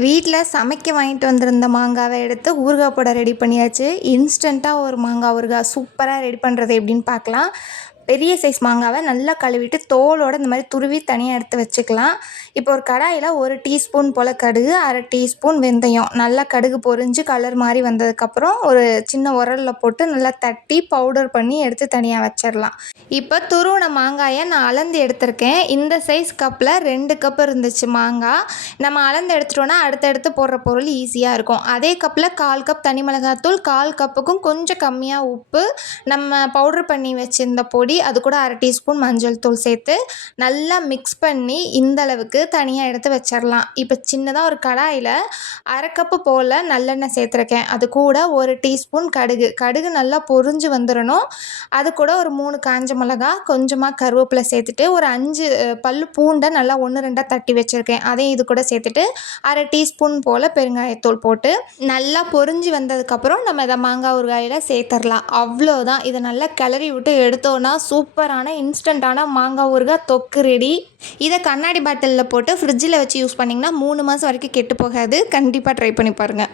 வீட்டில் சமைக்க வாங்கிட்டு வந்திருந்த மாங்காவை எடுத்து ஊறுகாய் போட ரெடி பண்ணியாச்சு. இன்ஸ்டண்ட்டாக ஒரு மாங்காய் ஊறுகாய் சூப்பராக ரெடி பண்ணுறது எப்படின்னு பார்க்கலாம். பெரிய சைஸ் மாங்காவை நல்லா கழுவிட்டு தோலோடு இந்த மாதிரி துருவி தனியாக எடுத்து வச்சுக்கலாம். இப்போ ஒரு கடாயில் 1 டீஸ்பூன் போல் கடுகு, 1/2 டீஸ்பூன் வெந்தயம், நல்லா கடுகு பொரிஞ்சு கலர் மாதிரி வந்ததுக்கப்புறம் ஒரு சின்ன உரலில் போட்டு நல்லா தட்டி பவுடர் பண்ணி எடுத்து தனியாக வச்சிடலாம். இப்போ துருவின மாங்காயை நான் அளந்து எடுத்திருக்கேன். இந்த சைஸ் கப்பில் 2 கப் இருந்துச்சு மாங்காய். நம்ம அளந்து எடுத்துட்டோன்னா அடுத்தடுத்து போடுற பொருள் ஈஸியாக இருக்கும். அதே கப்பில் 1/4 கப் தனி மிளகாத்தூள், 1/4 கப்புக்கும் கொஞ்சம் கம்மியாக உப்பு, நம்ம பவுடர் பண்ணி வச்சிருந்த பொடி, அது கூட 1/2 டீஸ்பூன் மஞ்சள் தூள் சேர்த்து நல்லா மிக்ஸ் பண்ணி இந்த அளவுக்கு தனியாக எடுத்து வச்சிடலாம். இப்போ சின்னதாக ஒரு கடாயில் 1/2 கப்பு போல் நல்லெண்ணெய் சேர்த்துருக்கேன். அது கூட 1 டீஸ்பூன் கடுகு நல்லா பொரிஞ்சு வந்துடணும். அது கூட ஒரு 3 காஞ்ச மிளகா, கொஞ்சமாக கருவேப்பிலை சேர்த்துட்டு ஒரு 5 பல் பூண்டை நல்லா 1 2 தட்டி வச்சுருக்கேன். அதையும் இது கூட சேர்த்துட்டு 1/2 டீஸ்பூன் போல் பெருங்காயத்தூள் போட்டு நல்லா பொரிஞ்சு வந்ததுக்கப்புறம் நம்ம இதை மாங்காய் ஊறுகாயில் சேர்த்துடலாம். அவ்வளோதான். இதை நல்லா கிளறி விட்டு எடுத்தோன்னா சூப்பரான இன்ஸ்டண்ட்டான மாங்காய் ஊறுகாய் தொக்கு ரெடி. இதை கண்ணாடி பாட்டிலில் போட்டு ஃப்ரிட்ஜில் வச்சு யூஸ் பண்ணிங்கன்னா 3 மாதம் வரைக்கும் கெட்டு போகாது. கண்டிப்பாக ட்ரை பண்ணி பாருங்கள்.